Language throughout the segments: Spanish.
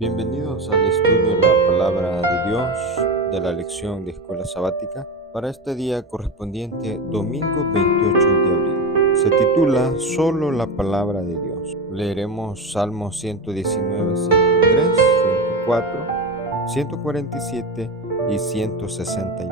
Bienvenidos al estudio de la palabra de Dios de la lección de escuela sabática para este día correspondiente domingo 28 de abril. Se titula Solo la palabra de Dios. Leeremos Salmos 119, 103, 104, 147 y 162.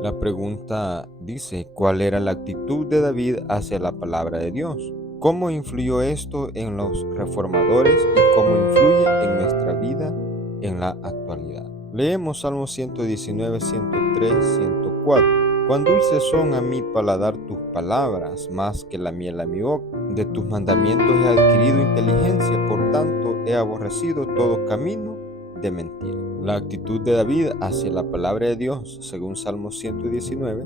La pregunta dice: ¿cuál era la actitud de David hacia la palabra de Dios? ¿Cómo influyó esto en los reformadores y cómo influye en nuestra vida en la actualidad? Leemos Salmos 119, 103, 104. Cuán dulces son a mi paladar tus palabras, más que la miel a mi boca. De tus mandamientos he adquirido inteligencia, por tanto he aborrecido todo camino de mentira. La actitud de David hacia la palabra de Dios, según Salmos 119,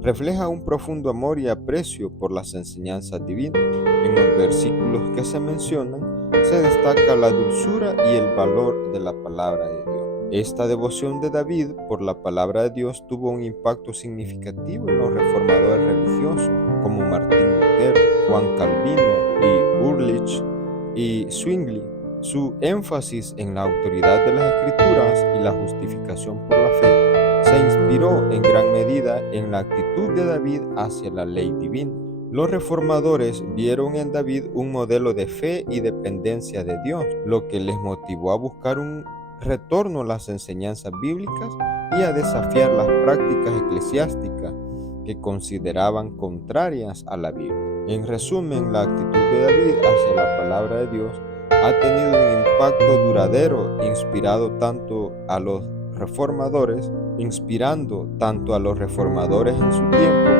refleja un profundo amor y aprecio por las enseñanzas divinas. En los versículos que se mencionan, se destaca la dulzura y el valor de la palabra de Dios. Esta devoción de David por la palabra de Dios tuvo un impacto significativo en los reformadores religiosos como Martín Lutero, Juan Calvino y Ulrich y Zwingli. Su énfasis en la autoridad de las Escrituras y la justificación por la fe se inspiró en gran medida en la actitud de David hacia la ley divina. Los reformadores vieron en David un modelo de fe y dependencia de Dios, lo que les motivó a buscar un retorno a las enseñanzas bíblicas y a desafiar las prácticas eclesiásticas que consideraban contrarias a la Biblia. En resumen, la actitud de David hacia la palabra de Dios ha tenido un impacto duradero, inspirando tanto a los reformadores en su tiempo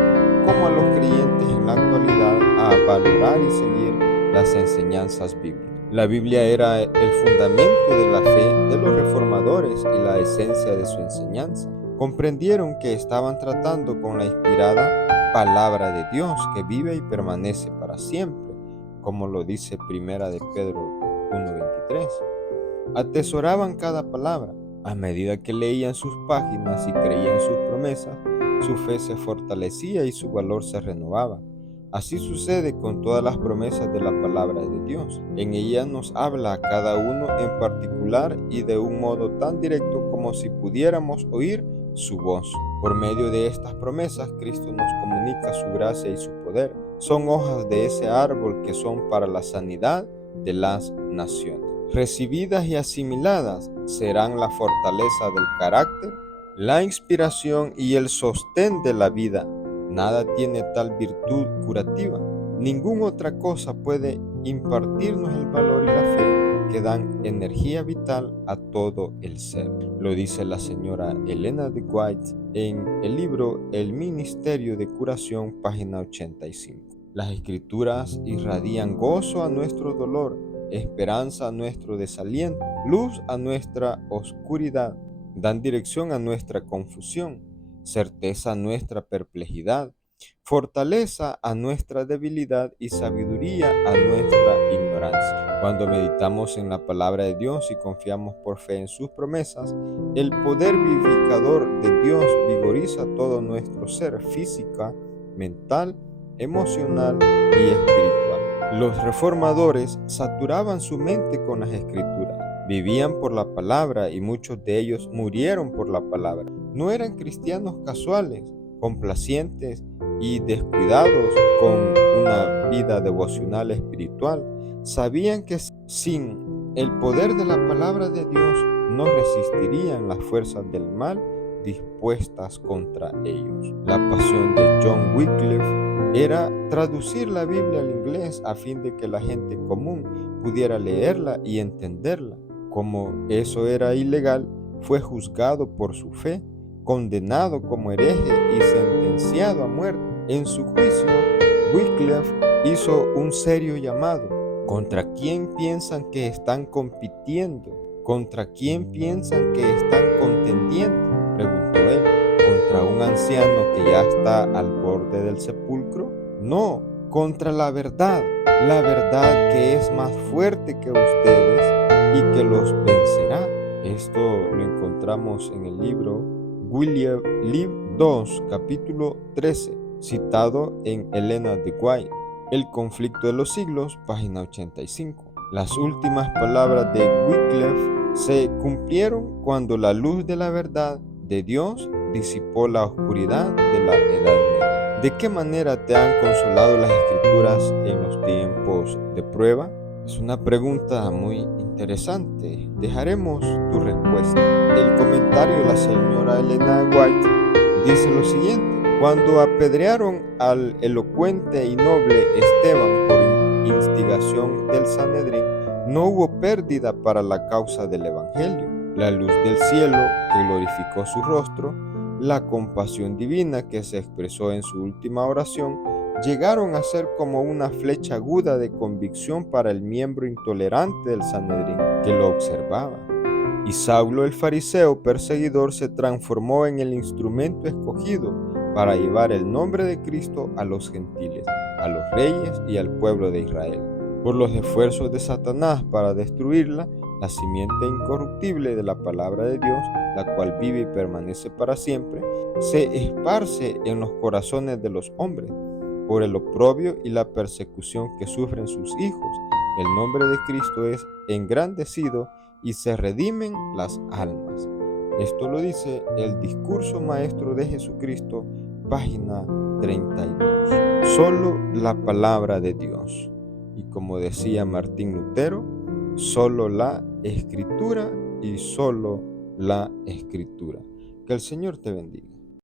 como a los creyentes en la actualidad a valorar y seguir las enseñanzas bíblicas. La Biblia era el fundamento de la fe de los reformadores y la esencia de su enseñanza. Comprendieron que estaban tratando con la inspirada palabra de Dios que vive y permanece para siempre, como lo dice Primera de Pedro 1:23. Atesoraban cada palabra. A medida que leían sus páginas y creían sus promesas, su fe se fortalecía y su valor se renovaba. Así sucede con todas las promesas de la palabra de Dios. En ella nos habla a cada uno en particular y de un modo tan directo como si pudiéramos oír su voz. Por medio de estas promesas, Cristo nos comunica su gracia y su poder. Son hojas de ese árbol que son para la sanidad de las naciones. Recibidas y asimiladas serán la fortaleza del carácter, la inspiración y el sostén de la vida. Nada tiene tal virtud curativa. Ninguna otra cosa puede impartirnos el valor y la fe que dan energía vital a todo el ser. Lo dice la señora Elena de White en el libro El Ministerio de Curación, página 85. Las Escrituras irradian gozo a nuestro dolor, esperanza a nuestro desaliento, luz a nuestra oscuridad, dan dirección a nuestra confusión, certeza a nuestra perplejidad, fortaleza a nuestra debilidad y sabiduría a nuestra ignorancia. Cuando meditamos en la palabra de Dios y confiamos por fe en sus promesas, el poder vivificador de Dios vigoriza todo nuestro ser física, mental, emocional y espiritual. Los reformadores saturaban su mente con las Escrituras. Vivían por la palabra y muchos de ellos murieron por la palabra. No eran cristianos casuales, complacientes y descuidados con una vida devocional espiritual. Sabían que sin el poder de la palabra de Dios no resistirían las fuerzas del mal dispuestas contra ellos. La pasión de John Wycliffe era traducir la Biblia al inglés a fin de que la gente común pudiera leerla y entenderla. Como eso era ilegal, fue juzgado por su fe, condenado como hereje y sentenciado a muerte. En su juicio, Wycliffe hizo un serio llamado. ¿Contra quién piensan que están compitiendo? ¿Contra quién piensan que están contendiendo?, preguntó él. ¿Contra un anciano que ya está al borde del sepulcro? No, contra la verdad que es más fuerte que ustedes y que los vencerá. Esto lo encontramos en el libro William Lib 2, capítulo 13, citado en Elena de White, El conflicto de los siglos, página 85. Las últimas palabras de Wycliffe se cumplieron cuando la luz de la verdad de Dios disipó la oscuridad de la Edad Media. ¿De qué manera te han consolado las Escrituras en los tiempos de prueba? Es una pregunta muy interesante. Dejaremos tu respuesta. El comentario de la señora Elena White dice lo siguiente: cuando apedrearon al elocuente y noble Esteban por instigación del Sanedrín, no hubo pérdida para la causa del Evangelio. La luz del cielo que glorificó su rostro, la compasión divina que se expresó en su última oración, llegaron a ser como una flecha aguda de convicción para el miembro intolerante del Sanedrín que lo observaba. Y Saulo el fariseo perseguidor se transformó en el instrumento escogido para llevar el nombre de Cristo a los gentiles, a los reyes y al pueblo de Israel. Por los esfuerzos de Satanás para destruirla, la simiente incorruptible de la palabra de Dios, la cual vive y permanece para siempre, se esparce en los corazones de los hombres. Por el oprobio y la persecución que sufren sus hijos, el nombre de Cristo es engrandecido y se redimen las almas. Esto lo dice el Discurso Maestro de Jesucristo, página 32. Solo la palabra de Dios. Y como decía Martín Lutero, solo la Escritura y solo la Escritura. Que el Señor te bendiga.